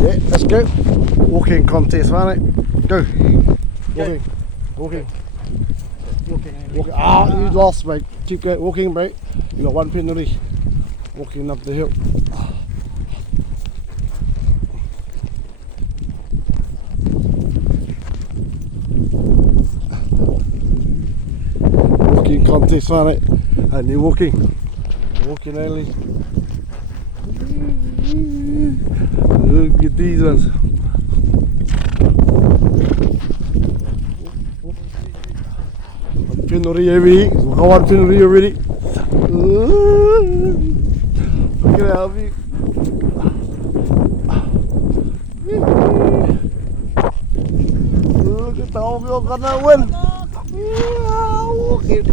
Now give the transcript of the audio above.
Yeah, let's go. Walking contest, right? Go. Walking. Walking. Walking. Ah, you lost, mate. Keep going. Walking, mate. You got one penalty. Walking up the hill. Walking contest, right? And you're walking. Walking only. Look at these ones. One penalty over here. We got one penalty already. Look at that, Alfie. Look at the whole gonna win. Yeah, walking.